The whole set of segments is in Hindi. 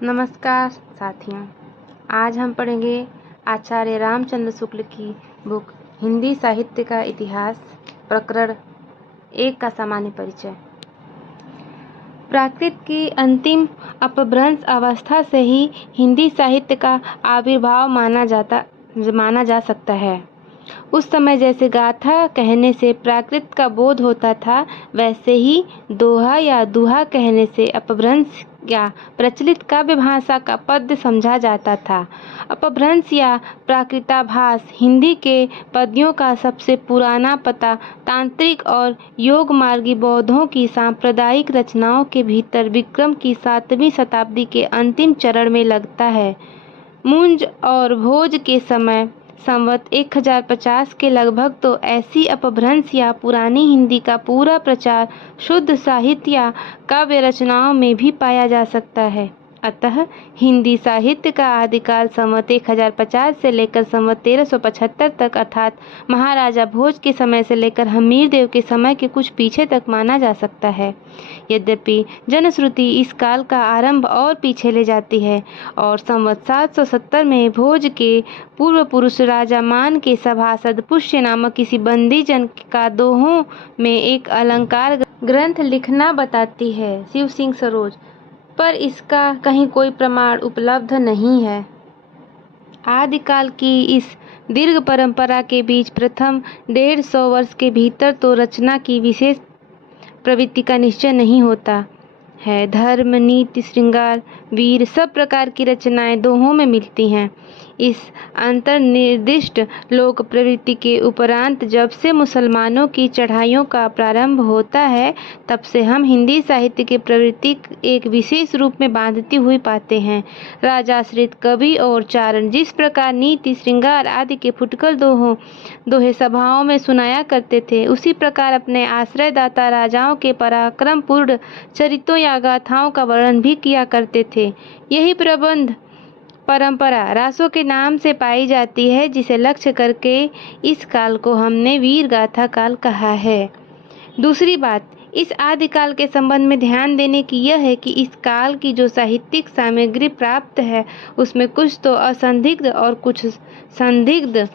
नमस्कार साथियों, आज हम पढ़ेंगे आचार्य रामचंद्र शुक्ल की बुक हिंदी साहित्य का इतिहास, प्रकरण 1 का सामान्य परिचय। प्राकृत की अंतिम अपभ्रंश अवस्था से ही हिंदी साहित्य का आविर्भाव माना जा सकता है। उस समय जैसे गाथा कहने से प्राकृत का बोध होता था, वैसे ही दोहा या दुहा कहने से अपभ्रंश या प्रचलित काव्य भाषा का पद्य समझा जाता था। अपभ्रंश या प्राकृताभास हिंदी के पद्यों का सबसे पुराना पता तांत्रिक और योगमार्गी बौद्धों की सांप्रदायिक रचनाओं के भीतर विक्रम की 7वीं शताब्दी के अंतिम चरण में लगता है। मुंज और भोज के समय संवत 1050 के लगभग तो ऐसी अपभ्रंश या पुरानी हिंदी का पूरा प्रचार शुद्ध साहित्य या काव्य रचनाओं में भी पाया जा सकता है। अतः हिंदी साहित्य का आदिकाल संवत 1050 से लेकर संवत 1375 तक अर्थात महाराजा भोज के समय से लेकर हमीरदेव के समय के कुछ पीछे तक माना जा सकता है। यद्यपि जनश्रुति इस काल का आरंभ और पीछे ले जाती है और संवत 770 में भोज के पूर्व पुरुष राजा मान के सभासद पुष्य नामक किसी बंदी जन का दोहों में एक अलंकार ग्रंथ लिखना बताती है शिव सिंह सरोज, पर इसका कहीं कोई प्रमाण उपलब्ध नहीं है। आदिकाल की इस दीर्घ परंपरा के बीच प्रथम 150 वर्ष के भीतर तो रचना की विशेष प्रवृत्ति का निश्चय नहीं होता है। धर्म, नीति, श्रृंगार, वीर सब प्रकार की रचनाएं दोहों में मिलती हैं। इस अंतर्निर्दिष्ट लोक प्रवृत्ति के उपरांत जब से मुसलमानों की चढ़ाइयों का प्रारंभ होता है, तब से हम हिंदी साहित्य की प्रवृत्ति एक विशेष रूप में बांधती हुई पाते हैं। राजाश्रित कवि और चारण जिस प्रकार नीति, श्रृंगार आदि के फुटकल दोहे सभाओं में सुनाया करते थे, उसी प्रकार अपने आश्रयदाता राजाओं के पराक्रमपूर्ण चरित्रों या गाथाओं का वर्णन भी किया करते थे। यही प्रबंध परंपरा रासों के नाम से पाई जाती है, जिसे लक्ष्य करके इस काल को हमने वीर गाथा काल कहा है। दूसरी बात इस आदिकाल के संबंध में ध्यान देने की यह है कि इस काल की जो साहित्यिक सामग्री प्राप्त है, उसमें कुछ तो असंदिग्ध और कुछ संदिग्ध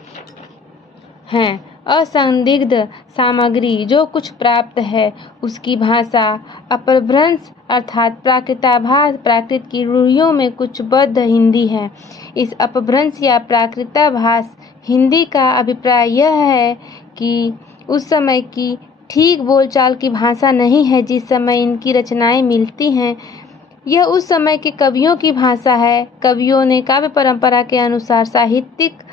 हैं। असंदिग्ध सामग्री जो कुछ प्राप्त है, उसकी भाषा अपभ्रंश अर्थात प्राकृताभास प्राकृत की रूढ़ियों में कुछ बद्ध हिंदी है। इस अपभ्रंश या प्राकृताभास हिंदी का अभिप्राय यह है कि उस समय की ठीक बोलचाल की भाषा नहीं है जिस समय इनकी रचनाएं मिलती हैं। यह उस समय के कवियों की भाषा है। कवियों ने काव्य परंपरा के अनुसार साहित्यिक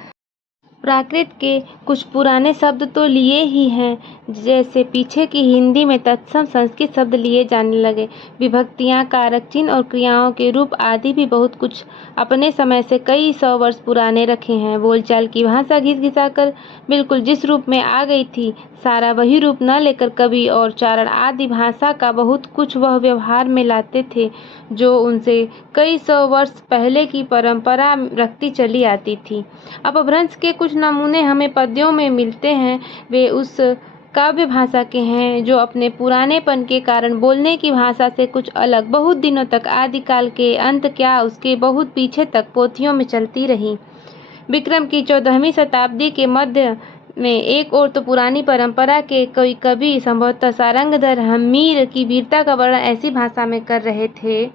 प्राकृत के कुछ पुराने शब्द तो लिए ही हैं, जैसे पीछे की हिंदी में तत्सम संस्कृत शब्द लिए जाने लगे। विभक्तियां, कारक चिन्ह और क्रियाओं के रूप आदि भी बहुत कुछ अपने समय से कई 100 वर्ष पुराने रखे हैं। बोलचाल की भाषा घिस-घिसाकर बिल्कुल जिस रूप में आ गई थी, सारा वही रूप न लेकर कवि और चारण आदि भाषा का बहुत कुछ वह व्यवहार में लाते थे, जो उनसे कई 100 वर्ष पहले की परंपरा रखती चली आती थी। अपभ्रंश के कुछ नमूने हमें पद्यों में मिलते हैं। वे उस काव्य भाषा के हैं जो अपने पुरानेपन के कारण बोलने की भाषा से कुछ अलग बहुत दिनों तक, आदिकाल के अंत क्या उसके बहुत पीछे तक पोथियों में चलती रही। विक्रम की 14वीं शताब्दी के मध्य में एक और तो पुरानी परंपरा के कोई कवि संभवतः सारंगधर हमीर की वीरता का वर्णन ऐसी भाषा में कर रहे थे।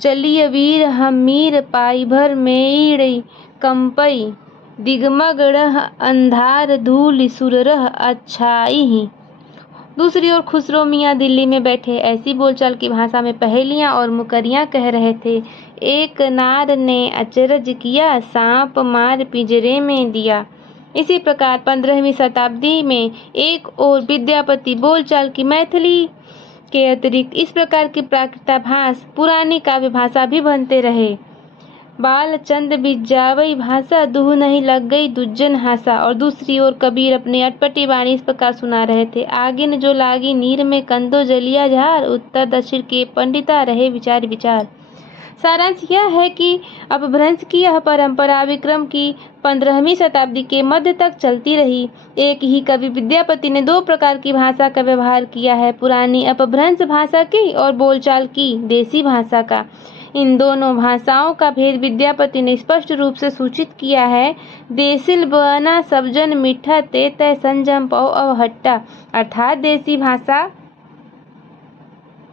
चलिय वीर हमीर पाई भर मेई कंपई, दिगमगढ़ अंधार धूल सुररह अच्छाई ही। दूसरी ओर खुसरो मियाँ दिल्ली में बैठे ऐसी बोलचाल की भाषा में पहेलियां और मुकरियां कह रहे थे। एक नार ने अचरज किया, सांप मार पिंजरे में दिया। इसी प्रकार 15वीं शताब्दी में एक और विद्यापति बोलचाल की मैथिली के अतिरिक्त इस प्रकार की प्राकृताभास पुरानी काव्य भाषा भी बनते रहे। बालचंद बिजावई भाषा दूह नहीं लग गई दुज्जन हासा। और दूसरी ओर कबीर अपनी अटपटी वाणी इस प्रकार सुना रहे थे। आगिन जो लागी नीर में कंदो जलिया झार, उत्तर दक्षिण के पंडिता रहे विचार विचार। सारांश यह है कि अपभ्रंश की यह परंपरा विक्रम की 15वीं शताब्दी के मध्य तक चलती रही। एक ही कवि विद्यापति ने 2 प्रकार की भाषा का व्यवहार किया है, पुरानी अपभ्रंश भाषा की और बोलचाल की देसी भाषा का। इन दोनों भाषाओं का भेद विद्यापति ने स्पष्ट रूप से सूचित किया है। देसिल बना सबजन मीठा ते तय संजम पौ अवहट्टा, अर्थात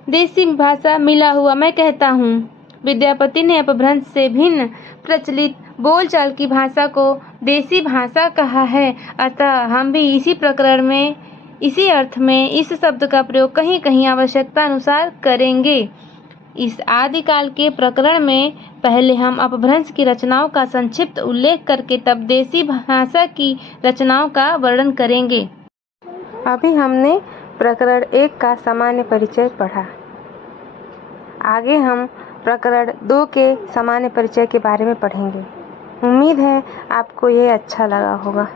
देसी भाषा मिला हुआ मैं कहता हूँ। विद्यापति ने अपभ्रंश से भिन्न प्रचलित बोलचाल की भाषा को देसी भाषा कहा है। अतः हम भी इसी प्रकरण में इसी अर्थ में इस शब्द का प्रयोग कहीं कहीं आवश्यकता अनुसार करेंगे। इस आदिकाल के प्रकरण में पहले हम अपभ्रंश की रचनाओं का संक्षिप्त उल्लेख करके तब देसी भाषा की रचनाओं का वर्णन करेंगे। अभी हमने प्रकरण 1 का सामान्य परिचय पढ़ा। आगे हम प्रकरण 2 के सामान्य परिचय के बारे में पढ़ेंगे। उम्मीद है आपको ये अच्छा लगा होगा।